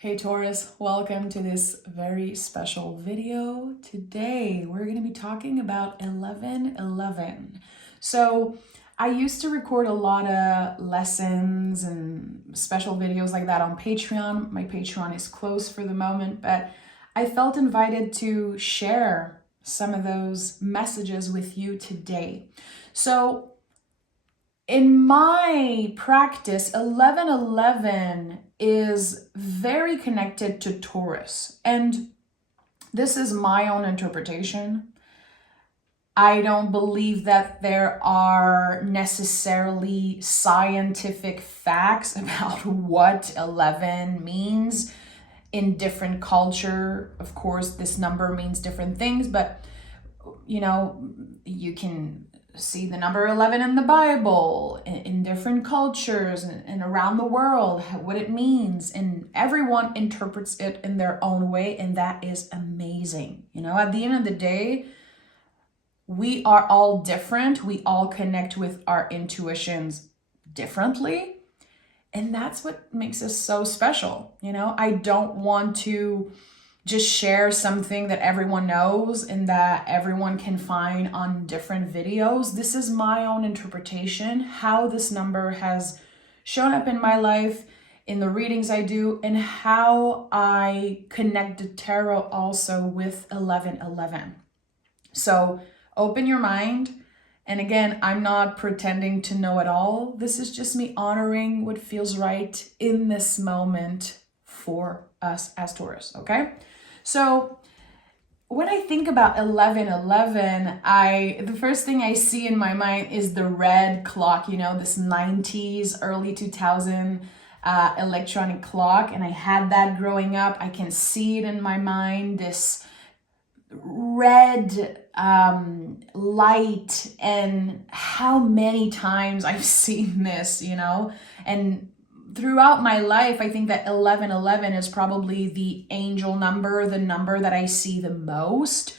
Hey Taurus, welcome to this very special video. Today we're going to be talking about 1111. So I used to record a lot of lessons and special videos like that on Patreon. My Patreon is closed for the moment, but I felt invited to share some of those messages with you today. So in my practice, 1111 is very connected to Taurus. And this is my own interpretation. I don't believe that there are necessarily scientific facts about what 11 means in different culture. Of course, this number means different things, but you can see the number 11 in the Bible, in different cultures and around the world, what it means. And everyone interprets it in their own way. And that is amazing. At the end of the day, we are all different. We all connect with our intuitions differently. And that's what makes us so special. I don't want to just share something that everyone knows and that everyone can find on different videos. This is my own interpretation, how this number has shown up in my life, in the readings I do, and how I connect the tarot also with 1111. So open your mind. And again, I'm not pretending to know it all. This is just me honoring what feels right in this moment for us as Taurus, okay? So when I think about 1111, the first thing I see in my mind is the red clock, this 90s, early 2000 electronic clock. And I had that growing up. I can see it in my mind, this red light, and how many times I've seen this, and throughout my life, I think that 1111 is probably the angel number, the number that I see the most.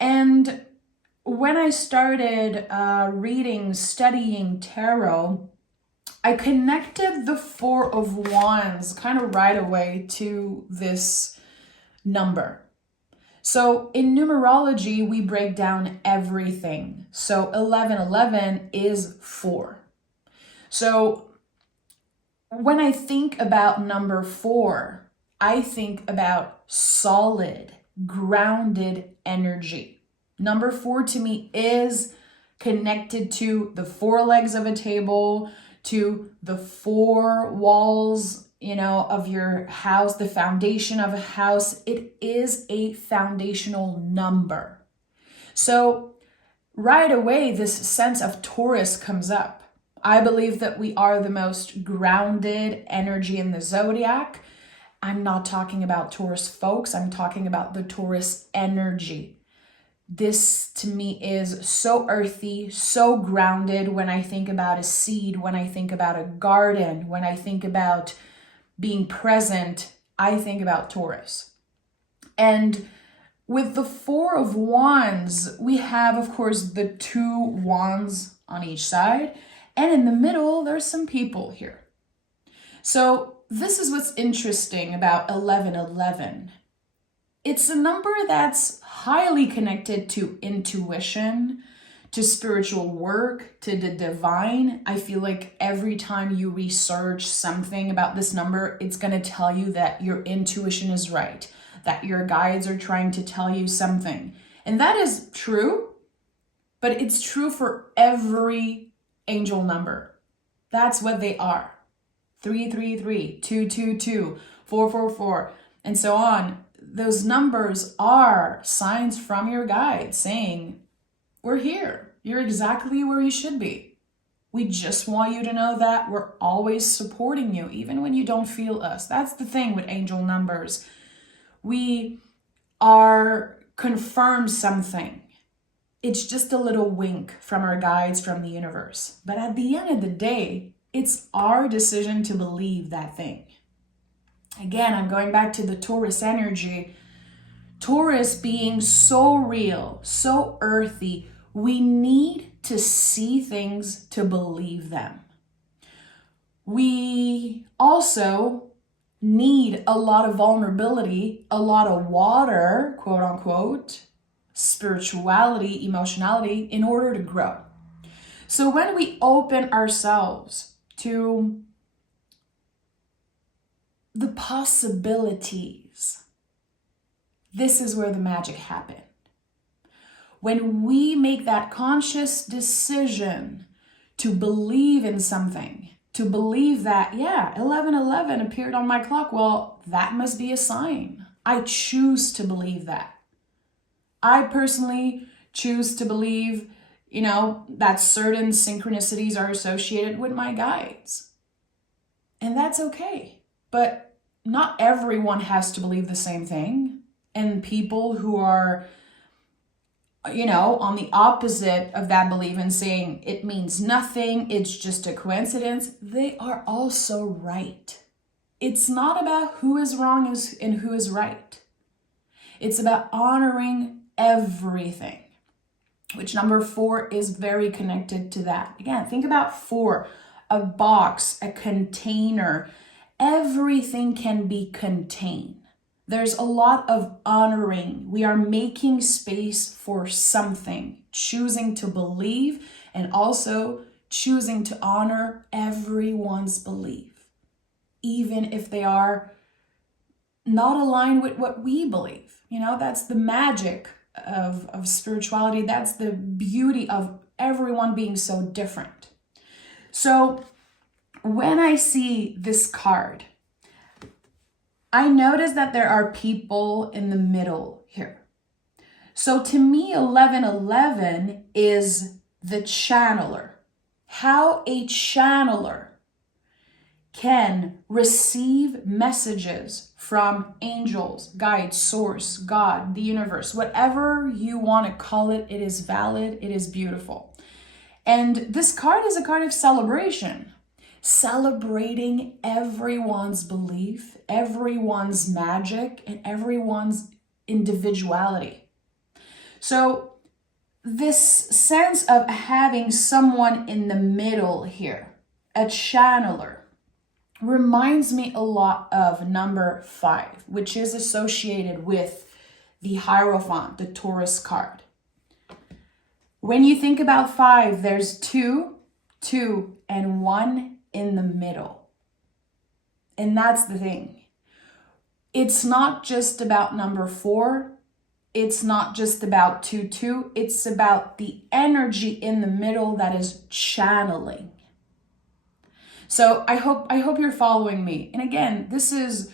And when I started studying tarot, I connected the Four of Wands kind of right away to this number. So in numerology, we break down everything. So 1111 is 4. So when I think about number 4, I think about solid, grounded energy. Number 4 to me is connected to the 4 legs of a table, to the 4 walls, of your house, the foundation of a house. It is a foundational number. So right away, this sense of Taurus comes up. I believe that we are the most grounded energy in the zodiac. I'm not talking about Taurus folks. I'm talking about the Taurus energy. This to me is so earthy, so grounded. When I think about a seed, when I think about a garden, when I think about being present, I think about Taurus. And with the Four of Wands, we have, of course, the 2 wands on each side. And in the middle, there's some people here. So this is what's interesting about 1111. It's a number that's highly connected to intuition, to spiritual work, to the divine. I feel like every time you research something about this number, it's going to tell you that your intuition is right, that your guides are trying to tell you something. And that is true, but it's true for every angel number. That's what they are. 333, 222, 444, and so on. Those numbers are signs from your guide saying, we're here. You're exactly where you should be. We just want you to know that we're always supporting you, even when you don't feel us. That's the thing with angel numbers. We are confirmed something. It's just a little wink from our guides from the universe. But at the end of the day, it's our decision to believe that thing. Again, I'm going back to the Taurus energy. Taurus being so real, so earthy, we need to see things to believe them. We also need a lot of vulnerability, a lot of water, quote unquote, spirituality, emotionality, in order to grow. So when we open ourselves to the possibilities, this is where the magic happened. When we make that conscious decision to believe in something, to believe that, yeah, 11:11 appeared on my clock, well, that must be a sign. I choose to believe that. I personally choose to believe, that certain synchronicities are associated with my guides. And that's okay. But not everyone has to believe the same thing. And people who are, on the opposite of that belief and saying it means nothing, it's just a coincidence, they are also right. It's not about who is wrong and who is right. It's about honoring everything, which number 4 is very connected to that. Again, think about 4, a box, a container. Everything can be contained. There's a lot of honoring. We are making space for something, choosing to believe, and also choosing to honor everyone's belief, even if they are not aligned with what we believe. That's the magic of spirituality. That's the beauty of everyone being so different. So when I see this card, I notice that there are people in the middle here. So to me, 11:11 is the channeler. How a channeler can receive messages from angels, guides, source, God, the universe, whatever you want to call it, it is valid, it is beautiful. And this card is a card of celebration. Celebrating everyone's belief, everyone's magic, and everyone's individuality. So this sense of having someone in the middle here, a channeler, reminds me a lot of number 5, which is associated with the Hierophant, the Taurus card. When you think about 5, there's 2, and 1 in the middle. And that's the thing. It's not just about number 4. It's not just about 2. It's about the energy in the middle that is channeling. So I hope you're following me. And again, this is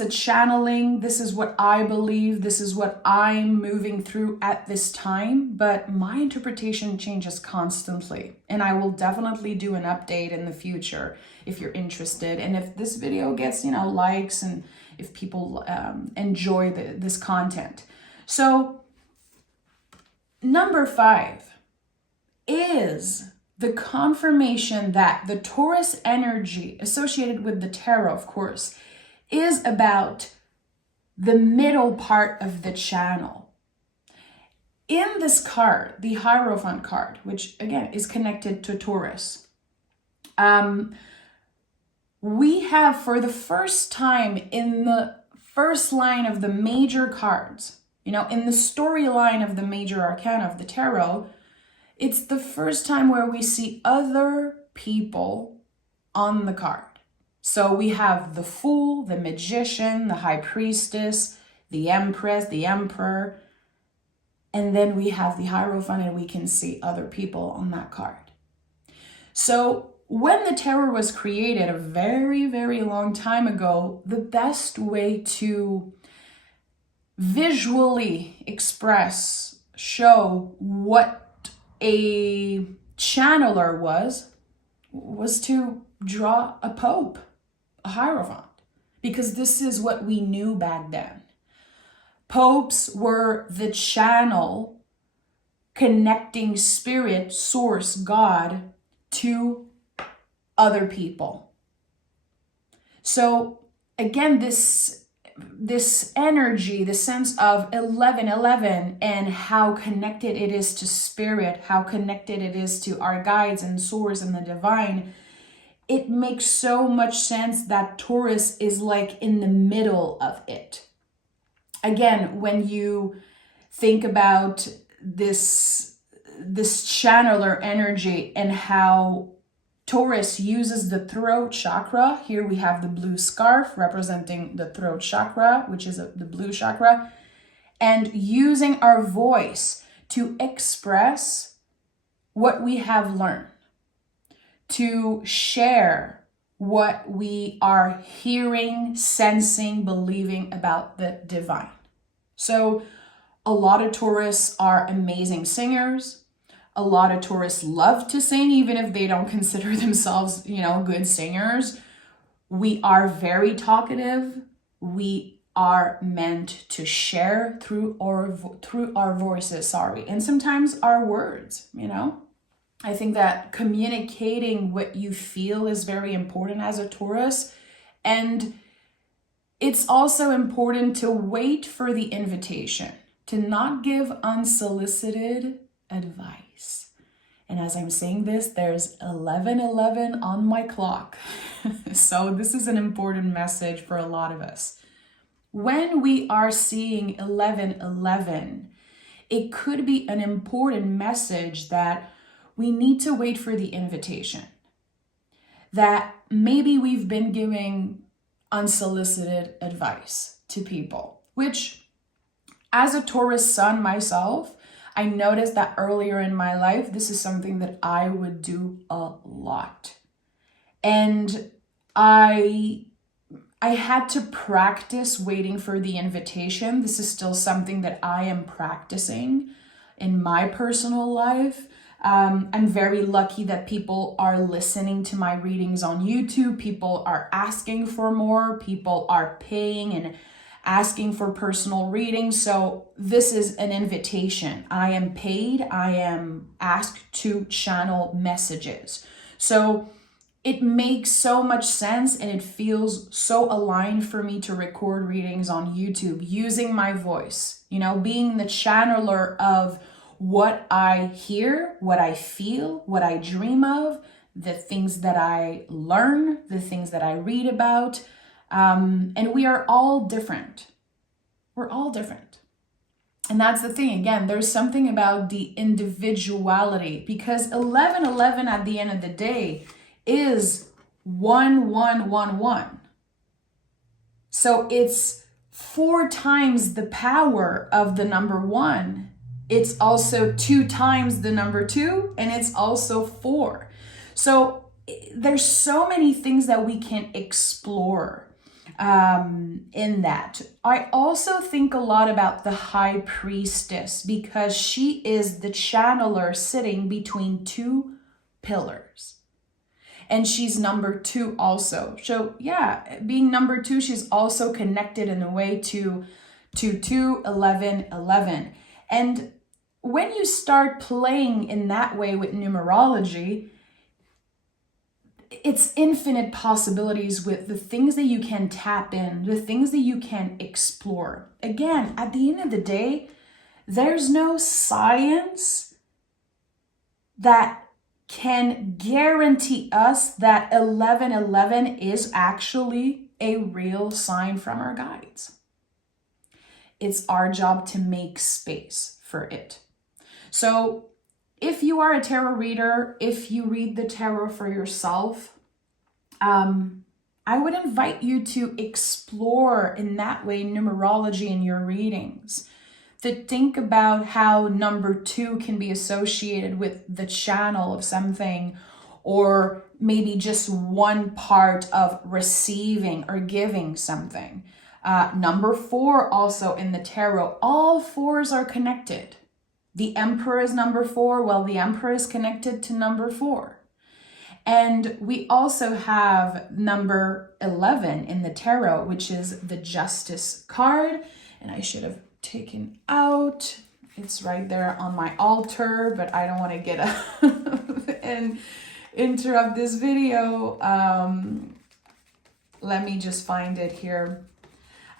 a channeling. This is what I believe. This is what I'm moving through at this time. But my interpretation changes constantly. And I will definitely do an update in the future if you're interested. And if this video gets, likes and if people enjoy this content. So number 5 is the confirmation that the Taurus energy associated with the tarot, of course, is about the middle part of the channel. In this card, the Hierophant card, which again is connected to Taurus, we have for the first time in the first line of the major cards, in the storyline of the major arcana of the tarot, it's the first time where we see other people on the card. So we have the Fool, the Magician, the High Priestess, the Empress, the Emperor, and then we have the Hierophant, and we can see other people on that card. So when the tarot was created a very, very long time ago, the best way to visually express, show what a channeler was to draw a pope, a hierophant, because this is what we knew back then. Popes were the channel connecting spirit, source, God to other people. So again, this energy, the sense of 11:11 and how connected it is to spirit, how connected it is to our guides and source and the divine, it makes so much sense that Taurus is like in the middle of it. Again, when you think about this channeler energy and how Taurus uses the throat chakra. Here we have the blue scarf representing the throat chakra, which is the blue chakra, and using our voice to express what we have learned, to share what we are hearing, sensing, believing about the divine. So a lot of Taurus are amazing singers. A lot of Taurus love to sing, even if they don't consider themselves, good singers. We are very talkative. We are meant to share through our voices, and sometimes our words, I think that communicating what you feel is very important as a Taurus. And it's also important to wait for the invitation, to not give unsolicited advice. And as I'm saying this, there's 11:11 on my clock. So this is an important message for a lot of us. When we are seeing 11:11, it could be an important message that we need to wait for the invitation. That maybe we've been giving unsolicited advice to people, which as a Taurus sun myself, I noticed that earlier in my life, this is something that I would do a lot. And I had to practice waiting for the invitation. This is still something that I am practicing in my personal life. I'm very lucky that people are listening to my readings on YouTube. People are asking for more. People are paying and asking for personal readings. So this is an invitation. I am paid. I am asked to channel messages. So it makes so much sense and it feels so aligned for me to record readings on YouTube using my voice, being the channeler of what I hear, what I feel, what I dream of, the things that I learn, the things that I read about. And we are all different. We're all different. And that's the thing. Again, there's something about the individuality, because 11:11 at the end of the day is 1111. So it's 4 times the power of the number 1. It's also 2 times the number 2, and it's also 4. So there's so many things that we can explore in that. I also think a lot about the High Priestess, because she is the channeler sitting between 2 pillars. And she's number 2 also. So yeah, being number 2, she's also connected in a way to 2, 11, 11. And when you start playing in that way with numerology, it's infinite possibilities with the things that you can tap in, the things that you can explore. Again, at the end of the day, there's no science that can guarantee us that 11:11 is actually a real sign from our guides. It's our job to make space for it. So if you are a tarot reader, if you read the tarot for yourself, I would invite you to explore in that way numerology in your readings. To think about how number 2 can be associated with the channel of something, or maybe just one part of receiving or giving something. Number 4 also in the tarot, all 4s are connected. The Emperor is number 4, well, the Emperor is connected to number 4. And we also have number 11 in the tarot, which is the Justice card. And I should have taken out, it's right there on my altar, but I don't want to get up and interrupt this video. Let me just find it here.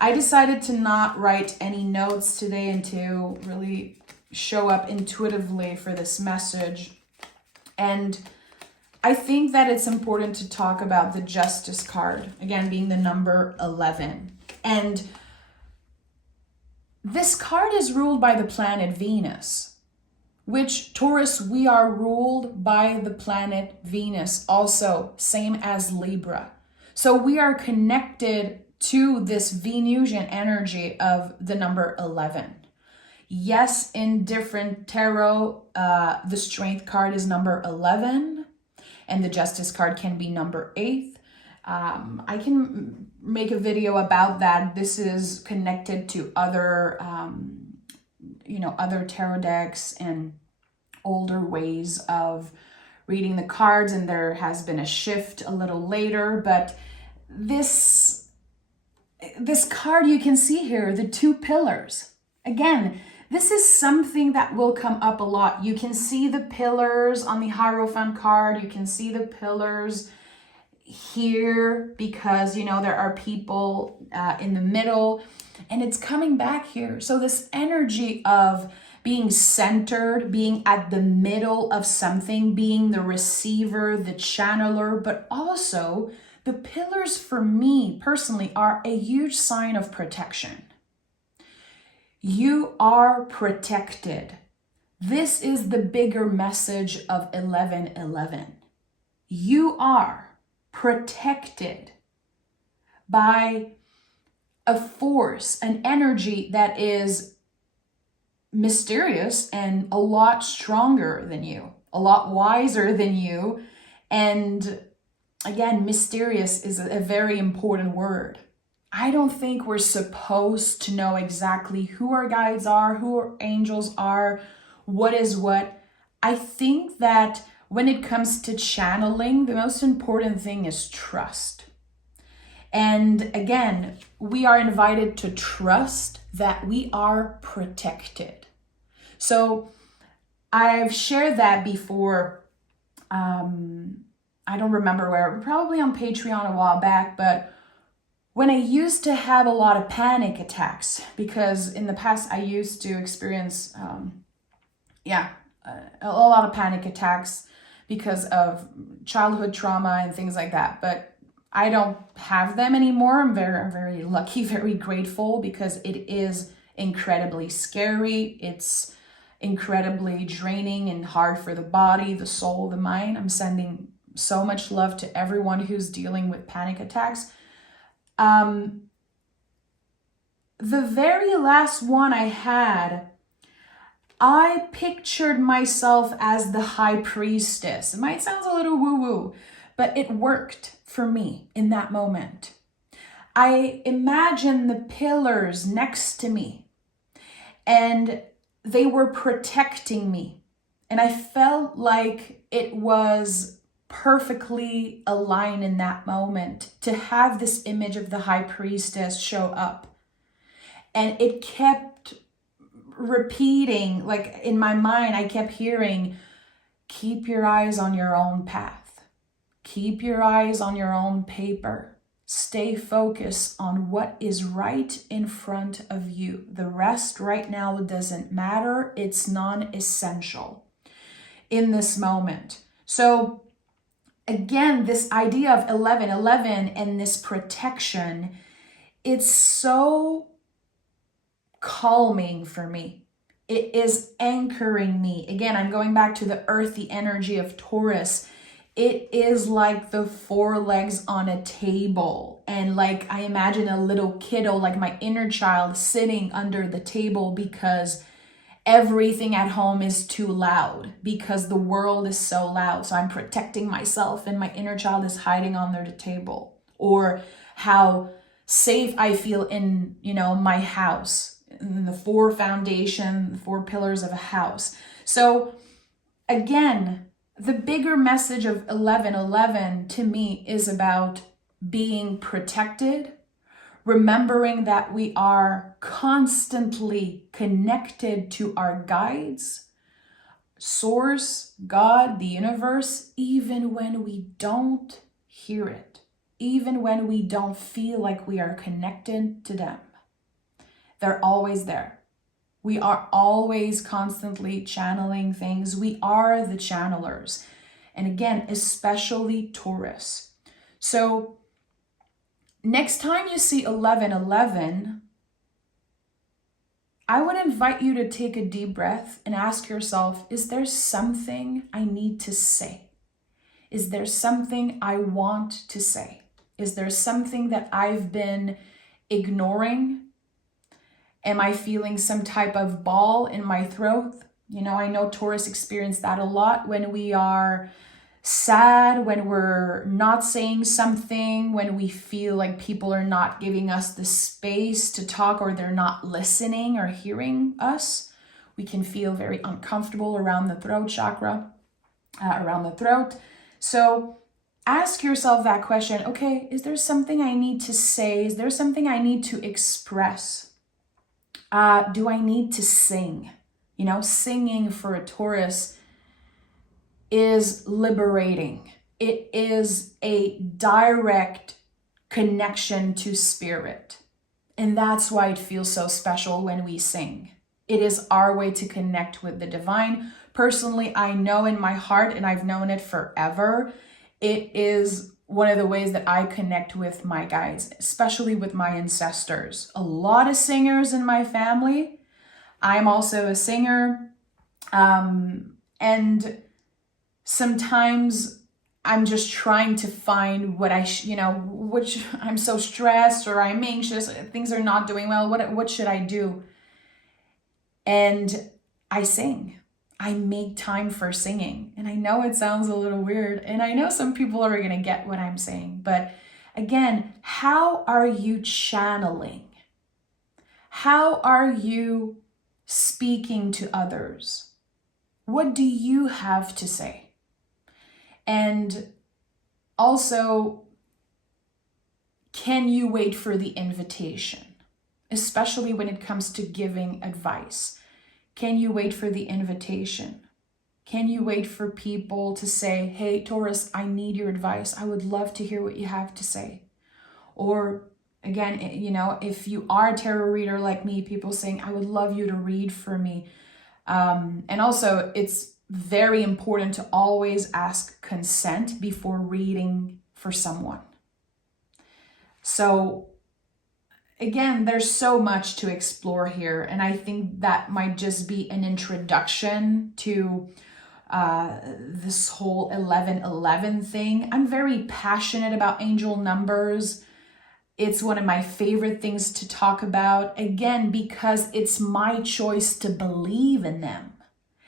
I decided to not write any notes today and to really show up intuitively for this message. And I think that it's important to talk about the Justice card, again, being the number 11. And this card is ruled by the planet Venus, which, Taurus, we are ruled by the planet Venus also, same as Libra. So we are connected to this Venusian energy of the number 11. Yes, in different tarot, the Strength card is number 11, and the Justice card can be number 8. I can make a video about that. This is connected to other, other tarot decks and older ways of reading the cards, and there has been a shift a little later. But this card, you can see here, the 2 pillars. Again, this is something that will come up a lot. You can see the pillars on the Hierophant card. You can see the pillars here because, there are people in the middle, and it's coming back here. So this energy of being centered, being at the middle of something, being the receiver, the channeler, but also the pillars for me personally are a huge sign of protection. You are protected. This is the bigger message of 1111. You are protected by a force, an energy that is mysterious and a lot stronger than you, a lot wiser than you. And again, mysterious is a very important word. I don't think we're supposed to know exactly who our guides are, who our angels are, what is what. I think that when it comes to channeling, the most important thing is trust. And again, we are invited to trust that we are protected. So I've shared that before. I don't remember where, probably on Patreon a while back, but when I used to have a lot of panic attacks, because in the past I used to experience, a lot of panic attacks because of childhood trauma and things like that. But I don't have them anymore. I'm very lucky, very grateful, because it is incredibly scary. It's incredibly draining and hard for the body, the soul, the mind. I'm sending so much love to everyone who's dealing with panic attacks. The very last one I had, I pictured myself as the High Priestess. It might sound a little woo-woo, but it worked for me in that moment. I imagined the pillars next to me, and they were protecting me. And I felt like it was perfectly aligned in that moment to have this image of the High Priestess show up. And it kept repeating, like in my mind, I kept hearing, keep your eyes on your own path. Keep your eyes on your own paper. Stay focused on what is right in front of you. The rest right now doesn't matter. It's non-essential in this moment. So again, this idea of 1111 and this protection, it's so calming for me. It is anchoring me. Again, I'm going back to the earthy energy of Taurus. It is like the 4 legs on a table. And like I imagine a little kiddo, like my inner child, sitting under the table because everything at home is too loud, because the world is so loud. So I'm protecting myself and my inner child is hiding under the table. Or how safe I feel in, my house, in the 4 foundation, the 4 pillars of a house. So again, the bigger message of 1111 to me is about being protected, remembering that we are constantly connected to our guides, source, God, the universe, even when we don't hear it, even when we don't feel like we are connected to them. They're always there. We are always constantly channeling things. We are the channelers. And again, especially Taurus. So next time you see 1111, I would invite you to take a deep breath and ask yourself, is there something I need to say? Is there something I want to say? Is there something that I've been ignoring? Am I feeling some type of ball in my throat? I know Taurus experience that a lot when we are sad, when we're not saying something, when we feel like people are not giving us the space to talk, or they're not listening or hearing us. We can feel very uncomfortable around the throat chakra, around the throat. So ask yourself that question. Okay, is there something I need to say? Is there something I need to express? Do I need to sing? Singing for a Taurus is liberating. It is a direct connection to spirit. And that's why it feels so special when we sing. It is our way to connect with the divine. Personally, I know in my heart, and I've known it forever, it is one of the ways that I connect with my guides, especially with my ancestors. A lot of singers in my family. I'm also a singer. And sometimes I'm just trying to find what which I'm so stressed or I'm anxious, things are not doing well. What should I do? And I sing. I make time for singing. And I know it sounds a little weird. And I know some people are going to get what I'm saying. But again, how are you channeling? How are you speaking to others? What do you have to say? And also, can you wait for the invitation? Especially when it comes to giving advice. Can you wait for the invitation? Can you wait for people to say, hey, Taurus, I need your advice. I would love to hear what you have to say. Or again, if you are a tarot reader like me, people saying, I would love you to read for me. And also, it's very important to always ask consent before reading for someone. So again, there's so much to explore here. And I think that might just be an introduction to this whole 1111 thing. I'm very passionate about angel numbers. It's one of my favorite things to talk about, again, because it's my choice to believe in them.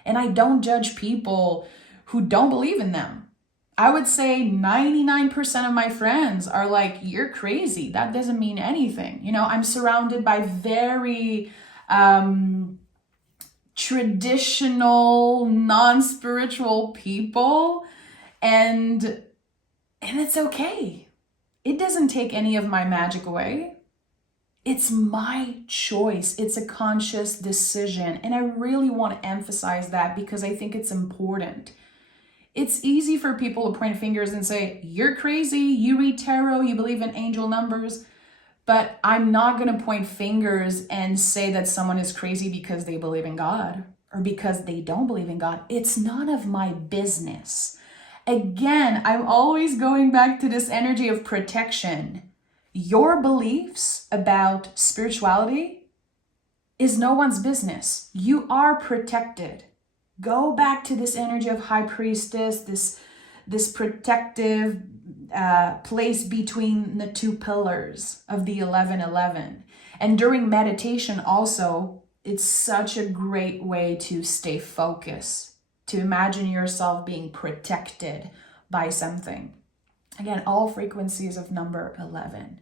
And I don't judge people who don't believe in them. I would say 99% of my friends are like, you're crazy. That doesn't mean anything. I'm surrounded by very traditional, non-spiritual people. And it's okay. It doesn't take any of my magic away. It's my choice. It's a conscious decision. And I really want to emphasize that because I think it's important. It's easy for people to point fingers and say, you're crazy, you read tarot, you believe in angel numbers. But I'm not going to point fingers and say that someone is crazy because they believe in God or because they don't believe in God. It's none of my business. Again, I'm always going back to this energy of protection. Your beliefs about spirituality is no one's business. You are protected. Go back to this energy of High Priestess, this protective place between the two pillars of the 1111. And during meditation also, it's such a great way to stay focused, to imagine yourself being protected by something. Again, all frequencies of number 11.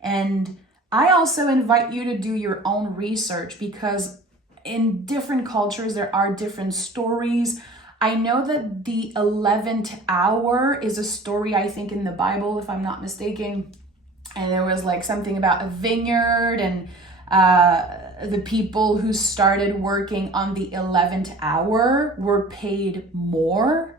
And I also invite you to do your own research because in different cultures, there are different stories. I know that the 11th hour is a story, I think, in the Bible, if I'm not mistaken. And there was like something about a vineyard and the people who started working on the 11th hour were paid more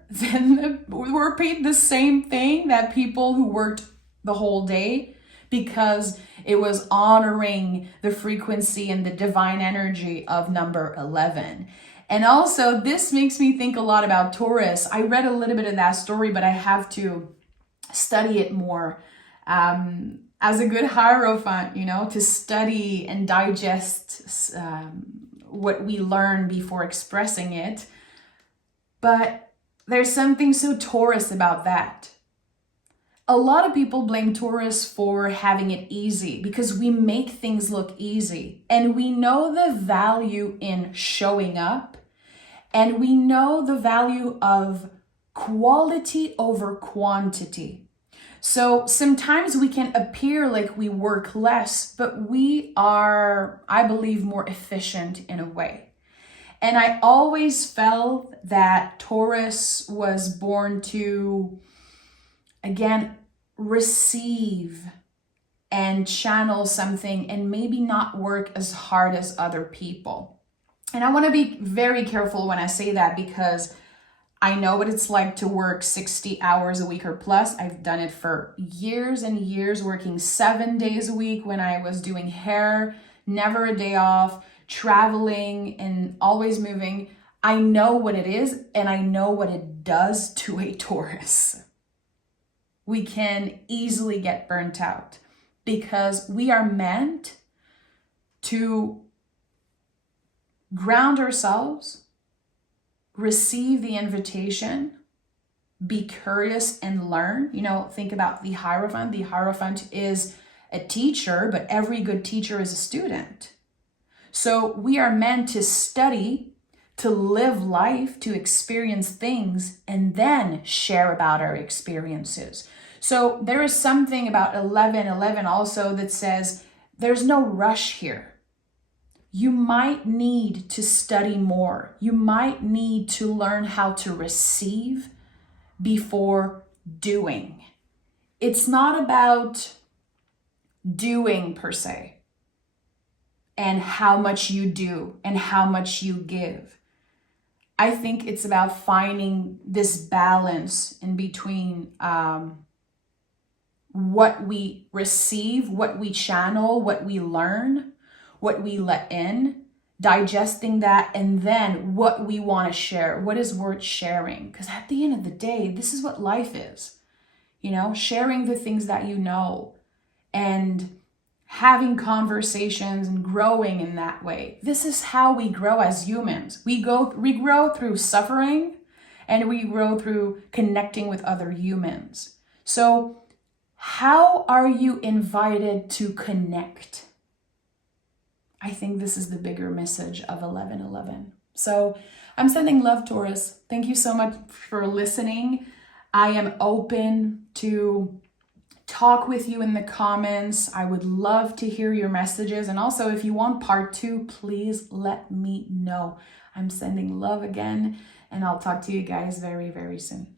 were paid the same thing that people who worked the whole day, because it was honoring the frequency and the divine energy of number 11. And also, this makes me think a lot about Taurus. I read a little bit of that story, but I have to study it more. As a good Hierophant, to study and digest what we learn before expressing it. But there's something so Taurus about that. A lot of people blame Taurus for having it easy because we make things look easy. And we know the value in showing up. And we know the value of quality over quantity. So sometimes we can appear like we work less, but we are, I believe, more efficient in a way. And I always felt that Taurus was born to, again, receive and channel something and maybe not work as hard as other people. And I want to be very careful when I say that because I know what it's like to work 60 hours a week or plus. I've done it for years and years, working 7 days a week when I was doing hair, never a day off, traveling and always moving. I know what it is and I know what it does to a Taurus. We can easily get burnt out because we are meant to ground ourselves, receive the invitation, be curious and learn. Think about the Hierophant. The Hierophant is a teacher, but every good teacher is a student. So we are meant to study, to live life, to experience things, and then share about our experiences. So there is something about 11:11 also that says there's no rush here. You might need to study more. You might need to learn how to receive before doing. It's not about doing per se and how much you do and how much you give. I think it's about finding this balance in between what we receive, what we channel, what we learn, what we let in, digesting that, and then what we want to share, what is worth sharing. Because at the end of the day, this is what life is, sharing the things that you know and having conversations and growing in that way. This is how we grow as humans. We grow through suffering and we grow through connecting with other humans. So how are you invited to connect? I think this is the bigger message of 11:11. So I'm sending love, Taurus. Thank you so much for listening. I am open to talk with you in the comments. I would love to hear your messages. And also, if you want part 2, please let me know. I'm sending love again, and I'll talk to you guys very, very soon.